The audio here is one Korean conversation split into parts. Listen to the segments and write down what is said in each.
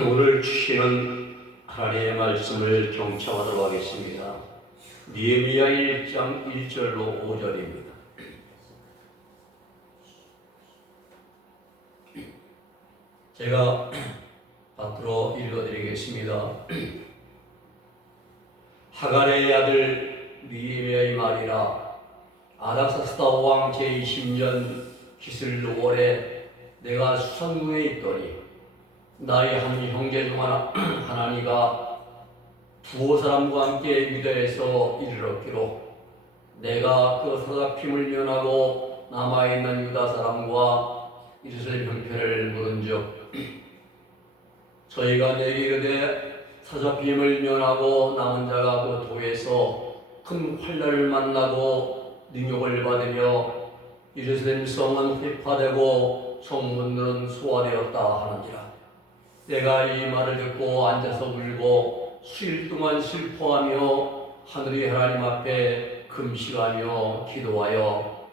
오늘 주시는 하나님의 말씀을 경청하도록 하겠습니다. 느헤미야 1장 1절로 5절입니다. 제가 앞으로 읽어드리겠습니다. 하갈의 아들 느헤미야의 말이라. 아닥사스다 왕 제20년 기슬월에 내가 수산궁에 있더니 나의 한 형제 중 하나니가 두어 사람과 함께 유다에서 이르렀기로 내가 그 사자핌을 면하고 남아있는 유다 사람과 이르스라엘 형편을 물은즉 저희가 내게 이르되 사자핌을 면하고 남은 자가 그 도에서 큰 환난을 만나고 능욕을 받으며 예루살렘 성은 회파되고 성문들은 소화되었다 하는지라. 내가 이 말을 듣고 앉아서 울고 수일 동안 슬퍼하며 하늘의 하나님 앞에 금식하며 기도하여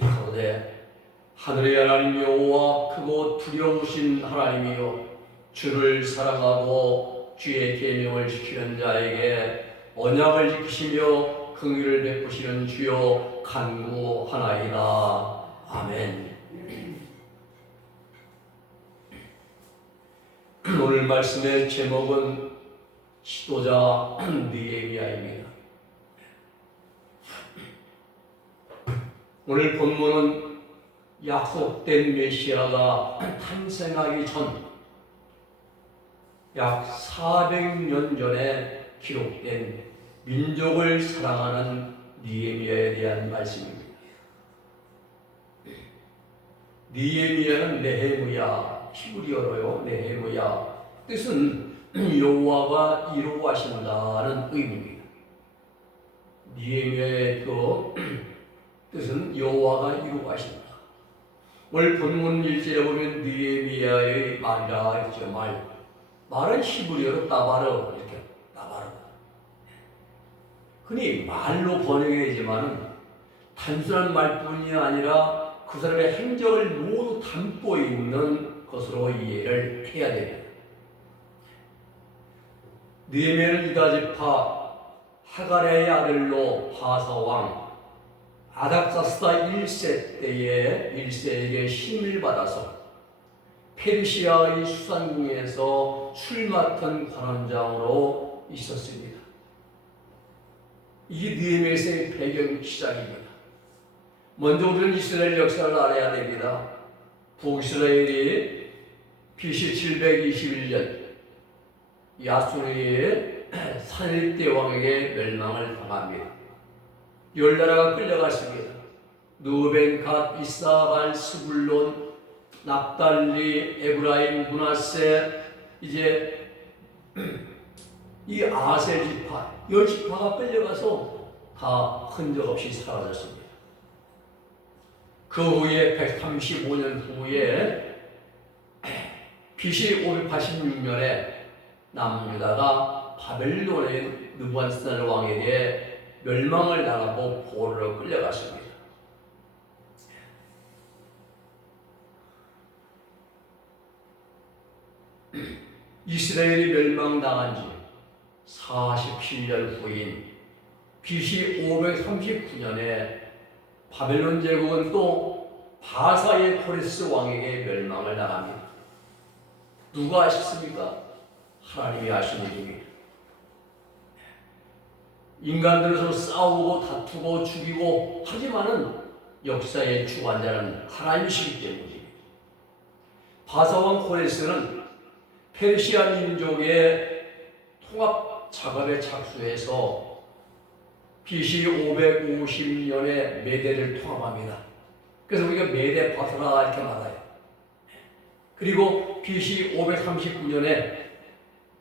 가로되 하늘의 하나님 여호와 크고 두려우신 하나님이여 주를 사랑하고 주의 계명을 지키는 자에게 언약을 지키시며 긍휼을 베푸시는 주여 간구하나이다. 아멘. 오늘 말씀의 제목은 지도자 느헤미야입니다. 오늘 본문은 약속된 메시아가 탄생하기 전 약 400년 전에 기록된 민족을 사랑하는 느헤미야에 대한 말씀입니다. 느헤미야는 네헤무야, 히브리어로요. 네헤무야 뜻은 여호와가 이루하신다는 의미입니다. 느헤미야의 그 뜻은 여호와가 이루하신다. 오늘 본문 1절에 보면 느헤미야의 말이라 했죠. 말은 히브리어로 따바르 이렇게 따바르. 흔히 말로 번역이 되지만은 단순한 말뿐이 아니라 그 사람의 행적을 모두 담고 있는 것으로 이해를 해야 됩니다. 느헤미야는 유다 지파 하갈의 아들로 바사왕 아닥사스다 1세 때에 1세에게 힘을 받아서 페르시아의 수산궁에서 술 맡은 관원장으로 있었습니다. 이게 느헤미야의 배경 시작입니다. 먼저 우리는 이스라엘 역사를 알아야 됩니다. 북이스라엘이 BC 721년 야수르의 산일대 왕에게 멸망을 당합니다. 10나라가 끌려갔습니다. 르벤, 갓, 이사갈, 스불론, 납달리, 에브라임, 므낫세, 이제 이 아셀 지파 10지파가 끌려가서 다 흔적 없이 사라졌습니다. 그 후에 135년 후에 BC 586년에 남유다가 바벨론의 느부갓네살 왕에게 멸망을 당하고 포로로 끌려갔습니다. 이스라엘이 멸망당한 지 47년 후인 BC 539년에 바벨론 제국은 또 바사의 코레스 왕에게 멸망을 당합니다. 누가 아셨습니까? 하나님이 아시는 일입니다. 인간들은 서로 싸우고 다투고 죽이고 하지만은 역사의 주관자는 하나님이시기 때문입니다. 바사왕 코레스는 페르시아 민족의 통합 작업에 착수해서 BC 550년에 메대를 통합합니다. 그래서 우리가 메대 바사라 이렇게 말해요. 그리고 BC 539년에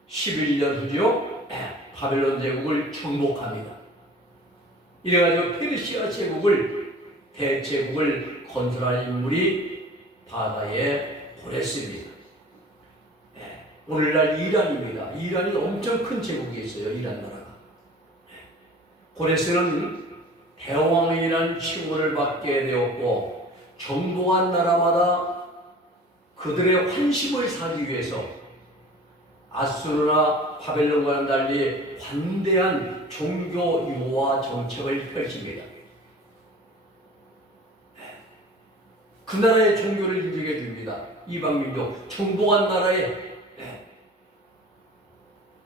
11년 후죠. 바벨론 제국을 정복합니다. 이래가지고 페르시아 제국을 대제국을 건설한 인물이 바사의 코레스입니다. 오늘날 이란입니다. 이란이 엄청 큰 제국이 있어요. 이란 나라가. 고레스는 대왕이라는 칭호를 받게 되었고 정복한 나라마다 그들의 환심을 사기 위해서 아수르나 바벨론과는 달리 관대한 종교 유화 정책을 펼칩니다. 그 나라의 종교를 인정해 줍니다. 이방민족, 정복한 나라의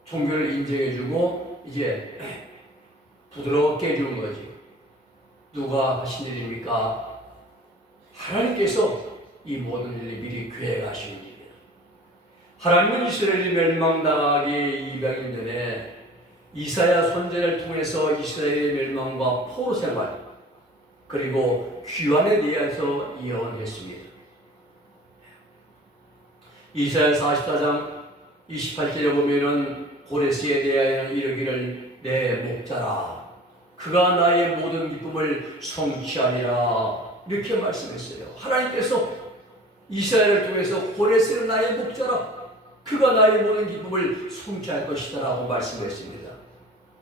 종교를 인정해 주고 이제 부드럽게 해주는 거지. 누가 하신 일입니까? 하나님께서 이 모든 일을 미리 계획하신 일입니다. 하나님은 이스라엘이 멸망당하기 200년 전에 이사야 선지자를 통해서 이스라엘의 멸망과 포로 생활 그리고 귀환에 대해서 예언했습니다. 이사야 44장 28절에 보면은 고레스에 대하여 이르기를 내 목자라 그가 나의 모든 기쁨을 성취하리라 이렇게 말씀했어요. 하나님께서 이사야를 통해서 고레스는 나의 목자라 그가 나의 모든 기쁨을 성취할 것이다 라고 말씀했습니다.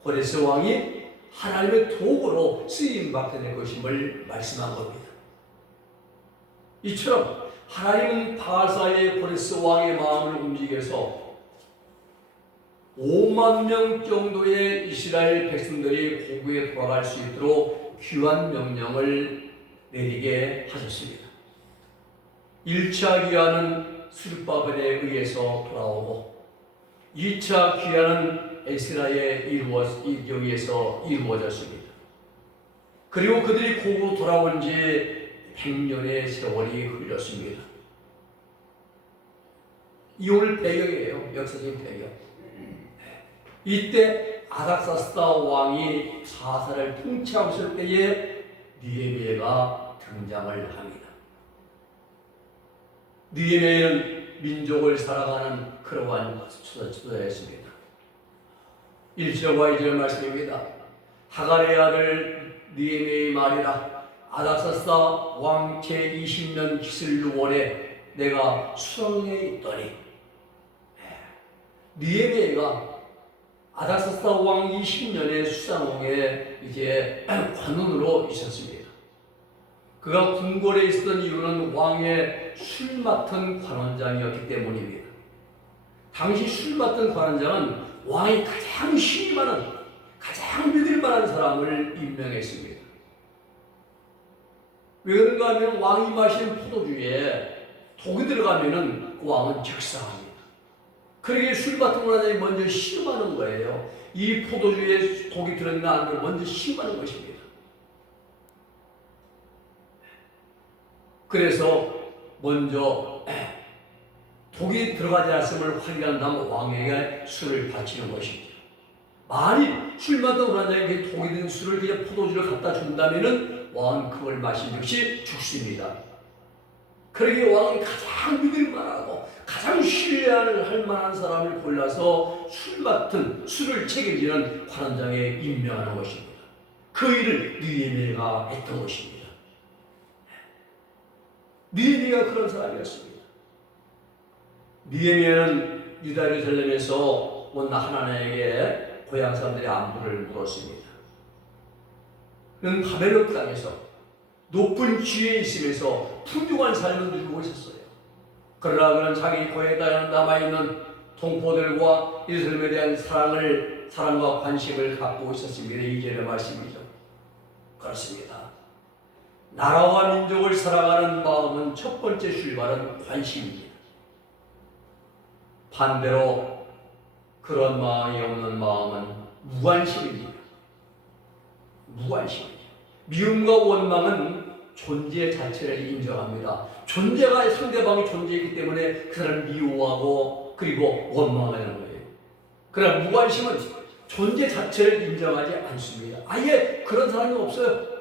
고레스 왕이 하나님의 도구로 쓰임받게 될 것임을 말씀한 겁니다. 이처럼 하나님은 바하사의 고레스 왕의 마음을 움직여서 5만 명 정도의 이스라엘 백성들이 고국에 돌아갈 수 있도록 귀환 명령을 내리게 하셨습니다. 1차 귀환은 스룹바벨에 의해서 돌아오고 2차 귀환은 에스라에 의해서 이루어졌습니다. 그리고 그들이 고국으로 돌아온 지 100년의 세월이 흘렀습니다. 이 오늘 배경이에요. 역사적인 배경. 이때 아닥사스다 왕이 사사를 통치하고 있을 때에 느헤미야가 등장을 합니다. 느헤미야는 민족을 살아가는 그러한 초자였습니다. 1절과 2절 말씀입니다. 하갈의 아들 느헤미야의 말이라 아닥사스다 왕 제20년 기슬루월에 내가 수렁에 있더니 느헤미야가 아닥사스다 왕 20년의 수상홍에 이제 관원으로 있었습니다. 그가 궁궐에 있었던 이유는 왕의 술 맡은 관원장이었기 때문입니다. 당시 술 맡은 관원장은 왕이 가장 신이 많은, 가장 믿을 만한 사람을 임명했습니다. 왜 그런가 하면 왕이 마시는 포도주에 독이 들어가면은 그 왕은 즉사합니다. 그러기에 술 맡은 관원장이 먼저 시음하는 거예요. 이 포도주에 독이 들어있나 안 들어있나 먼저 시음하는 것입니다. 그래서 먼저 독이 들어가지 않았음을 확인한 다음 왕에게 술을 바치는 것입니다. 만일 술 맡은 관원장에게 독이 든 술을 그냥 포도주를 갖다 준다면은 왕은 그걸 마신 즉시 죽습니다. 그러기에 왕은 가장 믿을 만하고 가장 신뢰할 만한 사람을 골라서 술을 책임지는 관원장에 임명하는 것입니다. 그 일을 느헤미야가 했던 것입니다. 느헤미야가 그런 사람이었습니다. 느헤미야는 유다 예루살렘에서 온 하나님에게 고향 사람들의 안부를 물었습니다. 그는 바벨론 땅에서 높은 지위에 있으면서 풍족한 삶을 누리고 있었어요. 그러나 그는 자기 고향에 남아있는 동포들과 예루살렘에 대한 사랑과 관심을 갖고 있었습니다. 2절의 말씀이죠. 그렇습니다. 나라와 민족을 사랑하는 마음은 첫 번째 출발은 관심입니다. 반대로 그런 마음이 없는 마음은 무관심입니다. 무관심이죠. 미움과 원망은 존재 자체를 인정합니다. 존재가 상대방이 존재이기 때문에 그 사람을 미워하고 그리고 원망하는 거예요. 그러나 무관심은 존재 자체를 인정하지 않습니다. 아예 그런 사람이 없어요.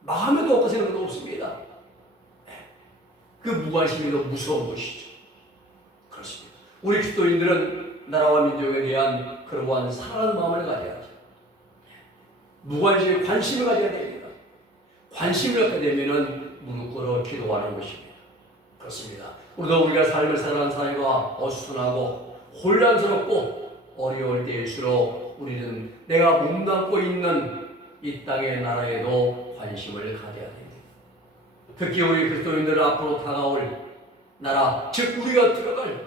마음에도 없고 생각도 없습니다. 그 무관심이 더 무서운 것이죠. 그렇습니다. 우리 기독인들은 나라와 민족에 대한 그러한 사랑하는 마음을 가져야죠. 무관심에 관심을 가져야 됩니다. 관심을 갖게 되면은 무릎 꿇어 기도하는 것입니다. 그렇습니다. 우리가 삶을 살아가는 사회가 어수선하고 혼란스럽고 어려울 때일수록 우리는 내가 몸담고 있는 이 땅의 나라에도 관심을 가져야 됩니다. 특히 우리 그리스도인들은 앞으로 다가올 나라, 즉 우리가 들어갈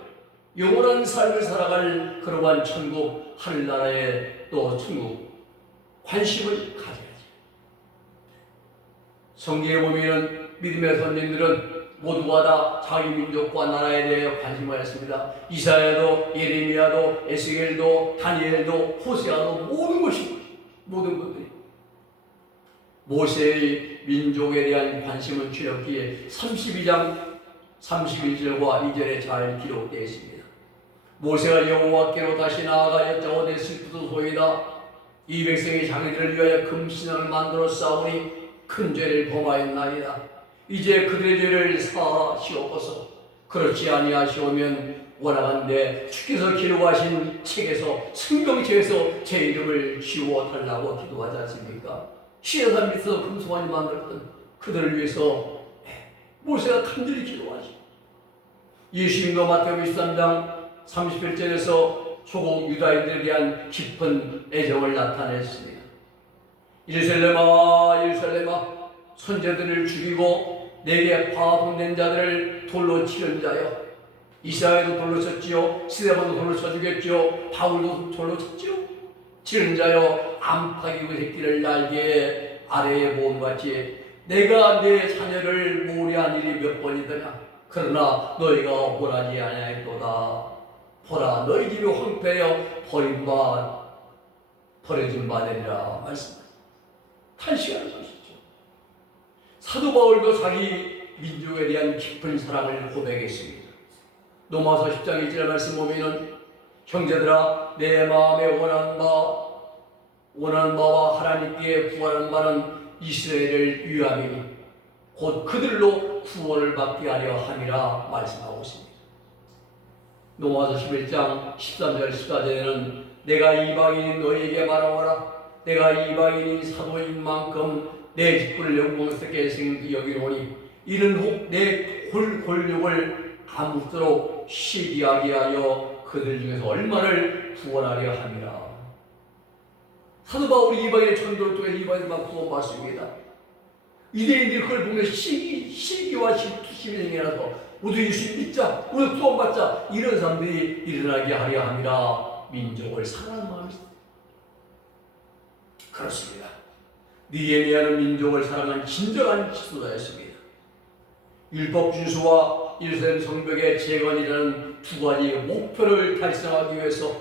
영원한 삶을 살아갈 그러한 천국, 하늘나라의 또 천국 관심을 가져야지. 성경에 보면 믿음의 선진들은 모두가 다 자기 민족과 나라에 대해 관심을 했습니다. 이사야도, 예레미야도, 에스겔도, 다니엘도, 호세아도 모든 것들이 모세의 민족에 대한 관심은 출애굽기에 32장 31절과 2절에 잘 기록되어 있습니다. 모세가 여호와께로 다시 나아가 여짜오 내 슬프도소이다. 이 백성이 자기들을 위하여 금신을 만들어 싸우니 큰 죄를 범하였나이다. 이제 그들의 죄를 사하시옵소서. 그렇지 아니하시오면 원하건대 주께서 기록하신 책에서 생명책에서 제 이름을 지워달라고 기도하지 않습니까? 시내산 밑에서 금송아지 만들었던 그들을 위해서 모세가 간절히 기도하지. 예수님도 마태복음 23장 31절에서 소국 유다인들에 대한 깊은 애정을 나타냈습니다. 예루살렘아 예루살렘아 선제들을 죽이고 내게 파송된 자들을 돌로 치는 자여. 이스라엘도 돌로 쳤지요. 스데반도 돌로 쳐 죽였지요. 바울도 돌로 쳤지요. 치는 자여 암탉이 그 새끼를 날개 아래에 모음같이 내가 내 자녀를 모리한 일이 몇 번이더냐. 그러나 너희가 원하지 아니하였도다. 보라 너희 집이 황폐하여 버려진 바 되리라 말씀합니다. 탄식하는 것이죠. 사도 바울도 자기 민족에 대한 깊은 사랑을 고백했습니다. 로마서 10장 1절 말씀 보면은 형제들아 내 마음에 원하는 바와 하나님께 구하는 바는 이스라엘을 위함이니 곧 그들로 구원을 받게 하려 함이라 말씀하고 있습니다. 로마서 11장 13절 14절에는 내가 이방인인 너희에게 말하오라. 내가 이방인인 사도인 만큼 내 직분을 영광스럽게 여기노니 이는 혹 내 권력을 아무쪼록 시기하게 하여 그들 중에서 얼마를 구원하려 함이라. 사도 바울이 이방인의 전도를 통해 이방인만 구원받습니다. 유대인들이 그걸 보면 시기와 투심이 생겨나서 우리 예수 믿자, 우리 구원받자 이런 사람들이 일어나게 하려 함이라. 민족을 사랑하는 마음이 있습니다. 그렇습니다. 느헤미야는 민족을 사랑한 진정한 지도자였습니다. 율법 준수와 예루살렘 성벽의 재건이라는 두 가지 목표를 달성하기 위해서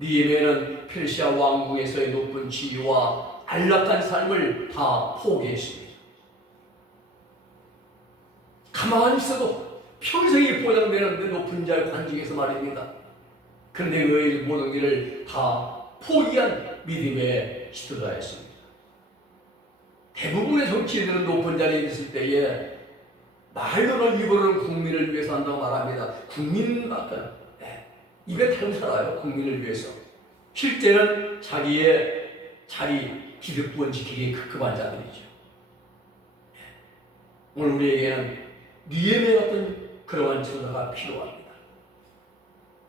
느헤미야는 페르시아 왕궁에서의 높은 지위와 안락한 삶을 다 포기했습니다. 가만히 있어도 평생이 보장되는 높은 자의 관직에서 말입니다. 그런데 그 모든 일을 다 포기한 믿음의 지도자였습니다. 대부분의 정치인들은 높은 자리에 있을 때에 말로는 입으로는 국민을 위해서 한다고 말합니다. 국민 같은 입에 달고 살아요. 국민을 위해서. 실제는 자기의 자리 기득권 지키기에 급급한 자들이죠. 오늘 우리에게는 느헤미야 같은 그러한 지도자가 필요합니다.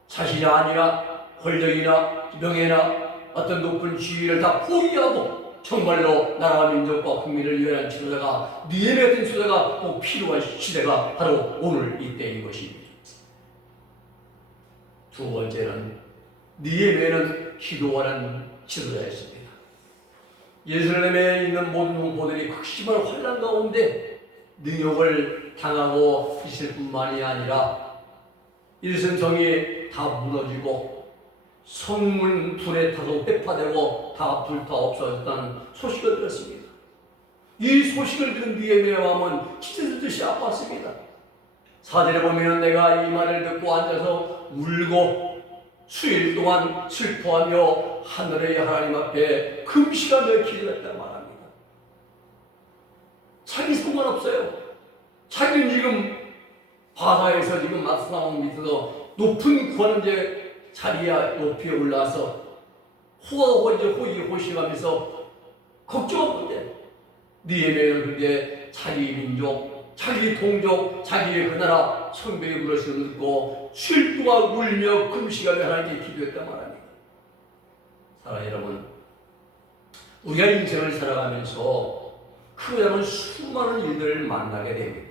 자신이 아니라 권력이나 명예나 어떤 높은 지위를 다 포기하고 정말로 나라와 민족과 국민을 위한 지도자가 느헤미야 같은 지도자가 꼭 필요한 시대가 바로 오늘 이때인 것입니다. 두 번째는 느헤미야는 기도하는 지도자였습니다. 예루살렘에 있는 모든 홍보들이 극심한 환난 가운데 능욕을 당하고 있을 뿐만이 아니라 예루살렘 성이 다 무너지고 성문 불에 타서 회파되고 다 불타 없어졌다는 소식을 들었습니다. 이 소식을 들은 느헤미야 왕은 찢어질 듯이 아팠습니다. 4절에 보면 내가 이 말을 듣고 앉아서 울고 수일 동안 슬퍼하며 하늘의 하나님 앞에 금시간을 기도했다 말합니다. 자기 상관없어요. 자기는 지금 바다에서 지금 마스나무 밑에서 높은 구하는 자리에 높이 올라서 호의호식하면서 걱정하는데 느헤미야는 그게 자기 민족, 자기 동족, 자기의 그 나라 성벽의 무너짐을 듣고 수일 동안 울며 금시간에 하나님께 기도했단 말합니다. 사랑하는 여러분, 우리가 인생을 살아가면서 그야말로 수많은 일들을 만나게 됩니다.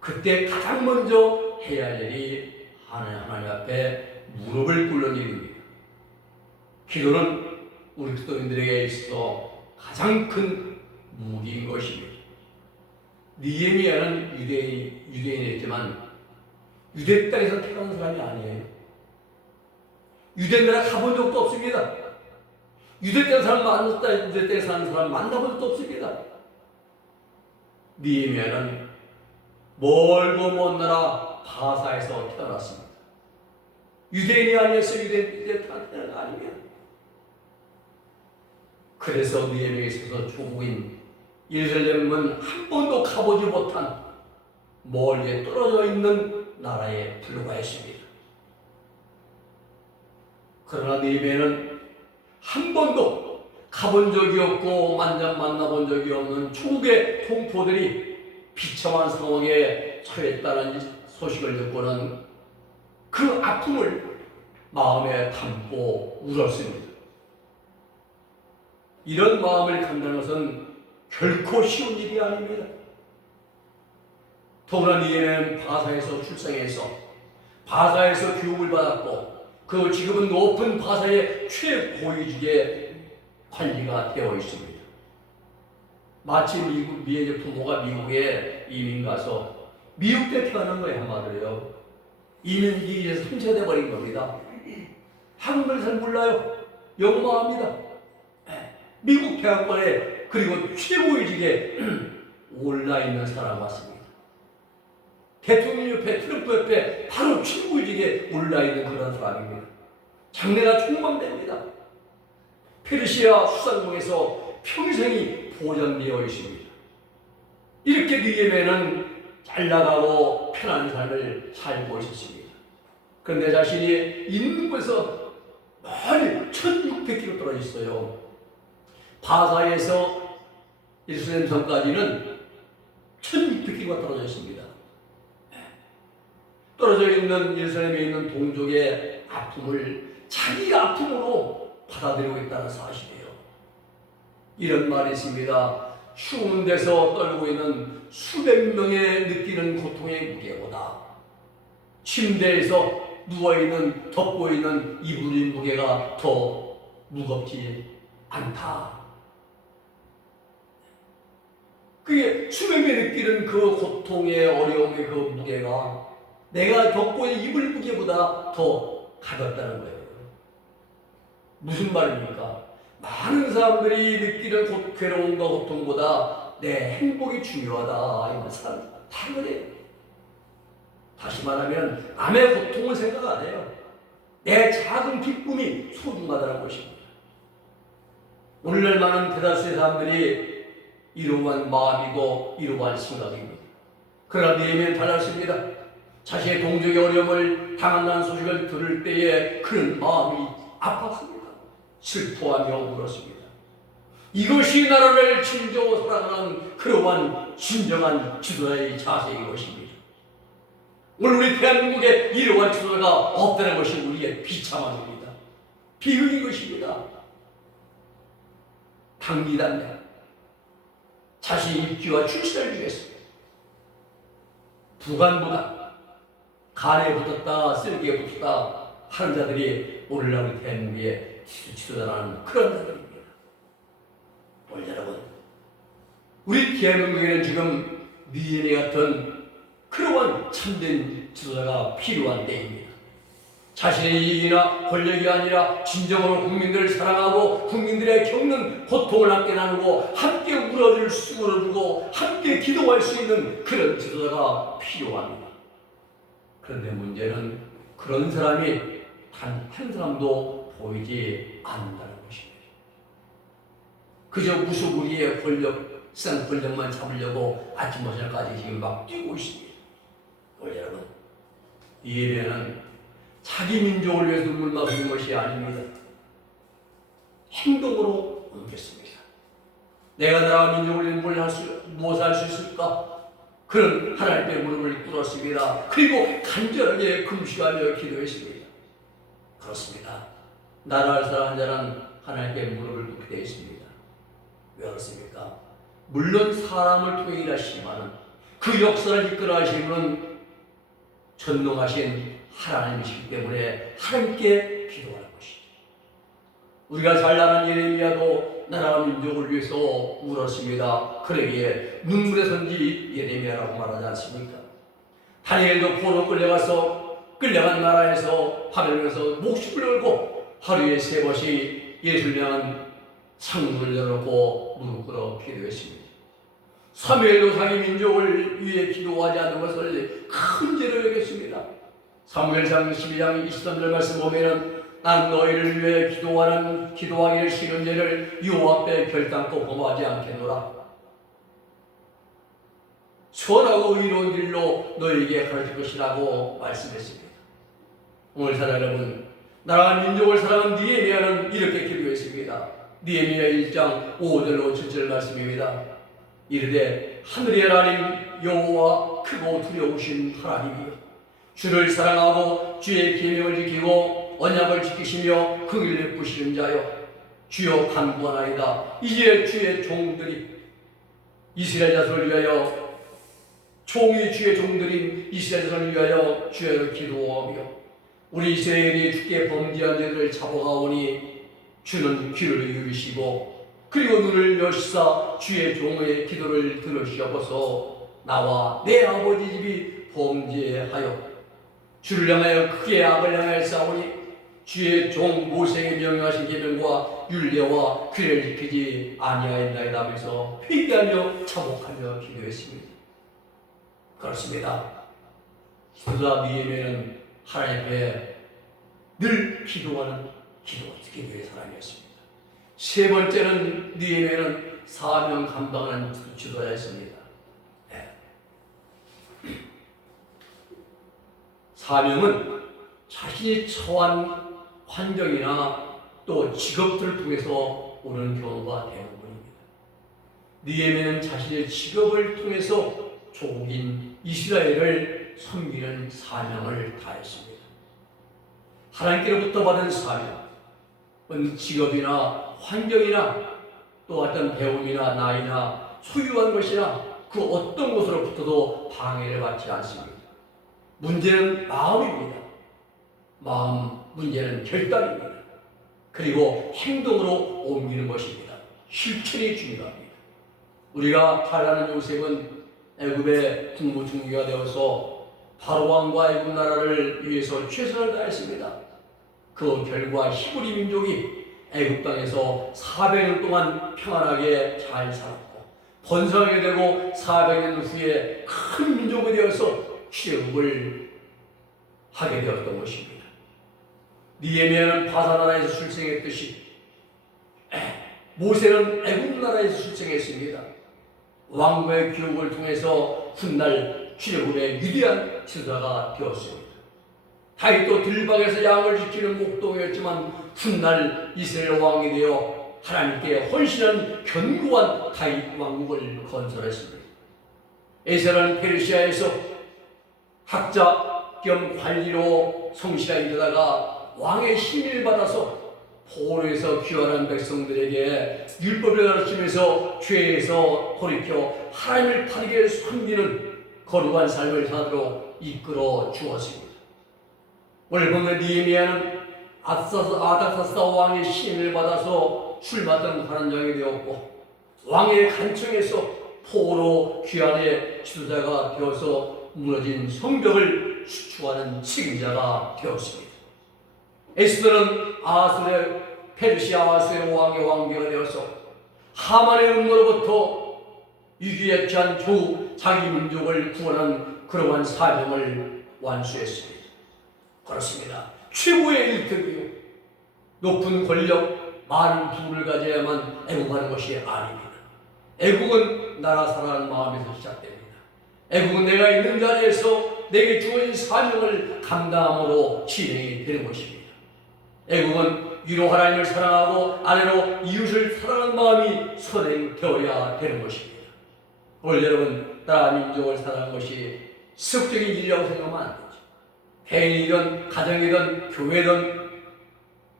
그때 가장 먼저 해야 할 일이 하나님 앞에 무릎을 꿇는 일입니다. 기도는 우리 그리스도인들에게 있어 가장 큰 무기인 것입니다. 느헤미야는 유대인이었지만 유대 땅에서 태어난 사람이 아니에요. 유대 나라 가본 적도 없습니다. 유대 땅 사람 만났다, 유대 땅에 사는 사람 만나본 적도 없습니다. 느헤미야는 멀고 먼 나라 바사에서 태어났습니다. 유대인이 아니었어요. 유대 땅 태어난 거 아닙니다. 그래서 느헤미야에 있어서 조국인 예루살렘은 한 번도 가보지 못한 멀리 떨어져 있는 나라에 불과했습니다. 그러나 느헤미야는 한 번도 가본 적이 없고 만나본 적이 없는 초국의 동포들이 비참한 상황에 처했다는 소식을 듣고는 그 아픔을 마음에 담고 울었습니다. 이런 마음을 갖는 것은 결코 쉬운 일이 아닙니다. 더구나 느헤미야는 바사에서 출생해서 바사에서 교육을 받았고 그 지금은 높은 바사의 최고위직에 관리가 되어 있습니다. 마치 미국의 부모가 미국에 이민 가서 미국 때 태어난 거예요. 한마디로요. 이민기에서 상처돼 버린 겁니다. 한국을 잘 몰라요. 영어만 합니다. 미국 대학원에 그리고 최고위직에 올라 있는 사람 같습니다. 대통령 옆에 트럼프 옆에 바로 최고위직에 올라 있는 그런 사람입니다. 장래가 촉망됩니다. 페르시아 수상궁에서 평생이 보장되어 있습니다. 이렇게 느헤미야는 잘 나가고 편한 삶을 살고 있었습니다. 그런데 자신이 있는 곳에서 멀리 1600km 떨어져 있어요. 바사에서 예루살렘 성까지는 1600km가 떨어져 있습니다. 떨어져 있는 예루살렘에 있는 동족의 아픔을 자기 아픔으로 받아들이고 있다는 사실이에요. 이런 말이 있습니다. 추운 데서 떨고 있는 수백 명의 느끼는 고통의 무게보다 침대에서 누워있는 덮고 있는 이불의 무게가 더 무겁지 않다. 그게 수백 명이 느끼는 그 고통의 어려움의 그 무게가 내가 겪고 있는 이불 무게보다 더 가볍다는 거예요. 무슨 말입니까? 많은 사람들이 느끼는 괴로움과 고통보다 내 행복이 중요하다. 이런 사람 다 그래요. 다시 말하면 남의 고통을 생각 안 해요. 내 작은 기쁨이 소중하다는 것입니다. 오늘날 많은 대다수의 사람들이 이러한 마음이고 이러한 생각입니다. 그러나 느헤미야는 달랐습니다. 자신의 동족의 어려움을 당한다는 소식을 들을 때에 그런 마음이 아팠습니다. 슬퍼하며 울었습니다. 이것이 나라를 진정으로 살아가는 그러한 진정한 지도자의 자세인 것입니다. 오늘 우리 대한민국에 이러한 지도자가 없다는 것이 우리의 비참한 일입니다. 비극인 것입니다. 당리단대 자신의 입지와 출세를 위했습니다. 부관보다 간에 붙었다 쓸개에 붙었다 하는 자들이 오늘날 우리 대한민국의 지도자라는 그런 자들입니다. 오늘 여러분, 우리 대한민국에는 지금 느헤미야 같은 그러한 참된 지도자가 필요한 때입니다. 자신의 이익이나 권력이 아니라 진정으로 국민들을 사랑하고 국민들의 겪는 고통을 함께 나누고 함께 울어주고 함께 기도할 수 있는 그런 지도자가 필요합니다. 그런데 문제는 그런 사람이 단 한 사람도 보이지 않는다는 것입니다. 그저 무소불위의 싼 권력만 잡으려고 아침 저녁까지 지금 막 뛰고 있습니다. 여러분, 이 예배는 자기 민족을 위해서 눈물 막는 것이 아닙니다. 행동으로 옮겼습니다. 내가 나라 민족을 위해 무엇을 할 수 있을까? 그런 하나님의 무릎을 꿇었습니다. 그리고 간절하게 금식하며 기도했습니다. 그렇습니다. 나라를 사랑하는 자는 하나님께 무릎을 꿇게 되어 있습니다. 왜 그렇습니까? 물론 사람을 통해 일하시지만 그 역사를 이끌어 하시는 전능하신 하나님이시기 때문에 하나님께 기도하는 것이죠. 우리가 잘 아는 예레미야도 나라와 민족을 위해서 울었습니다. 그러기에 눈물의 선지 예레미야라고 말하지 않습니까? 다니엘도 포로 끌려간 나라에서 바벨론에서 목숨을 걸고 하루에 3번씩 예수를 향한 창문을 열어놓고 무릎 꿇어 기도했습니다. 사무엘도 자기 민족을 위해 기도하지 않는 것을 큰 죄로 여겼습니다. 사무엘상 12장 23절 말씀 보면은 난 너희를 위해 기도하기를 싫은 죄를 여호와 앞에 결단코 범하지 않겠노라. 선하고 의로운 길로 너희에게 가르칠 것이라고 말씀했습니다. 오늘 사랑 여러분, 나라와 민족을 사랑하는 느헤미야는 이렇게 기도했습니다. 느헤미야 1장 5절로 7절 말씀입니다. 이르되 하늘의 하나님 여호와 크고 두려우신 하나님이여, 주를 사랑하고 주의 계명을 지키고 언약을 지키시며 긍휼을 베푸시는 자여, 주여 간구하나이다. 이제 주의 종들이 이스라엘 자손을 위하여 종이 주의 종들인 이스라엘 자손을 위하여 주여 기도하며 우리 이스라엘이 주께 범죄한 죄들을 잡아가오니 주는 귀를 기울이시고 그리고 눈을 여시사 주의 종의 기도를 들으시옵소서. 나와 내 아버지 집이 범죄하여 주를 향하여 크게 악을 향하여 싸우니 주의 종 모세에게 명령하신 계명과 율례와 규례를 지키지 아니하였나이다 하면서 회개하며 자복하며 기도했습니다. 그렇습니다. 기도자 느헤미야는 하나님 앞에 늘 기도하는 기도의 사람이었습니다. 세 번째는 느헤미야는 사명 감당하는 지도자였습니다. 사명은 자신이 처한 환경이나 또 직업들을 통해서 오는 경우가 대부분입니다. 느헤미야는 자신의 직업을 통해서 조국인 이스라엘을 섬기는 사명을 다했습니다. 하나님께로부터 받은 사명은 직업이나 환경이나 또 어떤 배움이나 나이나 소유한 것이나 그 어떤 것으로부터도 방해를 받지 않습니다. 문제는 마음입니다. 문제는 결단입니다. 그리고 행동으로 옮기는 것입니다. 실천이 중요합니다. 우리가 잘 아는 요셉은 애굽의 국무총리가 되어서 바로왕과 애굽 나라를 위해서 최선을 다했습니다. 그 결과 히브리 민족이 애굽 땅에서 400년 동안 평안하게 잘 살았고 번성하게 되고 400년 후에 큰 민족이 되어서 출애굽을 하게 되었던 것입니다. 느헤미야는 바사나라에서 출생했듯이 모세는 애굽 나라에서 출생했습니다. 왕국의 교육을 통해서 훗날 출애굽의 위대한 지도자가 되었습니다. 다윗도 들방에서 양을 지키는 목동이었지만 훗날 이스라엘 왕이 되어 하나님께 헌신한 견고한 다윗 왕국을 건설했습니다. 에스라는 페르시아에서 학자 겸 관리로 성실하게 되다가 왕의 힘을 받아서 포로에서 귀환한 백성들에게 율법을 가르치면서 죄에서 돌이켜 하나님을 바르게 섬기는 거룩한 삶을 사도록 이끌어 주었습니다. 오늘 보면 느헤미야는 아닥사스다 왕의 신을 받아서 술 맡던 관원장이 되었고 왕의 간청에서 포로 귀환의 지도자가 되어서 무너진 성벽을 수축하는 책임자가 되었습니다. 에스더는 페르시아 아수의 왕의 왕비가 되어서 하만의 음모로부터 위기에 처한 자기 민족을 구원한 그러한 사명을 완수했습니다. 그렇습니다. 최고의 일등이요, 높은 권력, 많은 부를 가져야만 애국하는 것이 아닙니다. 애국은 나라 사랑하는 마음에서 시작됩니다. 애국은 내가 있는 자리에서 내게 주어진 사명을 감당함으로 진행이 되는 것입니다. 애국은 위로 하나님을 사랑하고 아래로 이웃을 사랑하는 마음이 선행되어야 되는 것입니다. 오늘 여러분, 나라 민족을 사랑하는 것이 세속적인 일이라고 생각하면 안 되죠. 개인이든 가정이든 교회든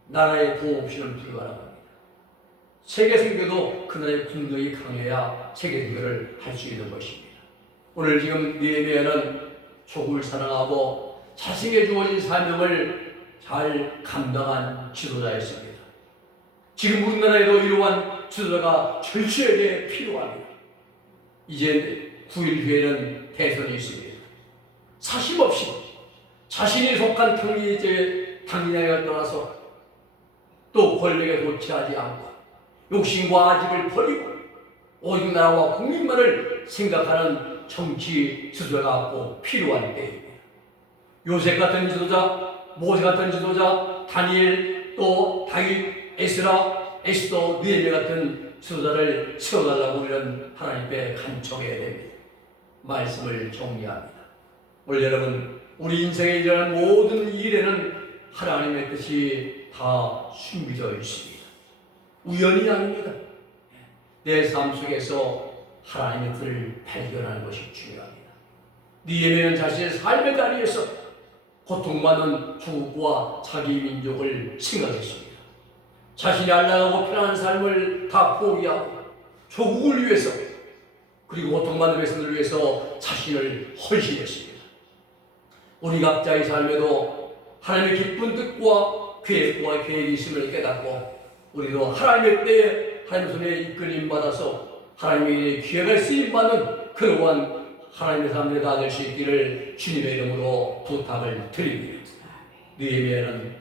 나라의 도움 없이는 불가능합니다. 세계 선교도 그 나라의 국력이 강해야 세계 선교를 할 수 있는 것입니다. 오늘 지금 느헤미야는 조국을 사랑하고 자신에게 주어진 사명을 잘 감당한 지도자였습니다. 지금 우리나라에도 이러한 지도자가 절실하게 필요합니다. 이제 9일 뒤에는 대선이 있습니다. 사심 없이 자신이 속한 당리장에 떠나서 또 권력에 도취하지 않고 욕심과 아집을 버리고 오직 나라와 국민만을 생각하는 정치 지도자가 꼭 필요한 때입니다. 요셉 같은 지도자, 모세 같은 지도자, 다니엘, 또 다윗, 에스라, 에스더, 느헤미야 같은 지도자를 세워달라고 우리는 하나님께 간청해야 됩니다. 말씀을 정리합니다. 오늘 여러분, 우리 인생에 일어나는 모든 일에는 하나님의 뜻이 다 숨겨져 있습니다. 우연이 아닙니다. 내 삶 속에서 하나님의 뜻을 발견하는 것이 중요합니다. 느헤미야는 자신의 삶의 다리에서 고통받는 조국과 자기 민족을 생각했습니다. 자신이 안락하고 편안한 삶을 다 포기하고 조국을 위해서 그리고 고통받는 백성들을 위해서 자신을 헌신했습니다. 우리 각자의 삶에도 하나님의 기쁜 뜻과 계획이 있음을 깨닫고 우리도 하나님의 때에 하나님의 손에 이끌림 받아서 하나님의 기회가 쓰임받는 그러한 하나님의 사람들이 다 될 수 있기를 주님의 이름으로 부탁을 드립니다. 느헤미야는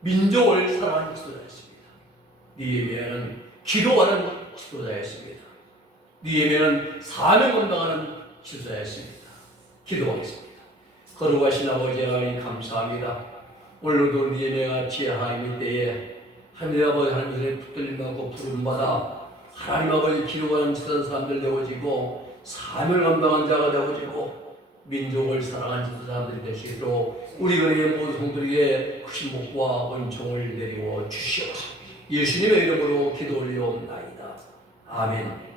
민족을 사랑하는 지도자였습니다. 느헤미야는 기도하는 지도자였습니다. 느헤미야는 사명 감당하는 지도자였습니다. 기도하겠습니다. 거룩하신 아버지 하나님 감사합니다. 오늘도 느헤미야 같이 하나님의 때에 하나님 아버지 하나님의 붙들림하고 부름받아 하나님 아버지 기도하는 지도자 사람들 되어지고 사명을 감당한 자가 되어지고 민족을 사랑하는 지도자 사람들이 될 수 있도록 우리 교회의 모든 성도들에게 크신 복과 은총을 내리워 주시옵소서. 예수님의 이름으로 기도 올리옵나이다. 아멘.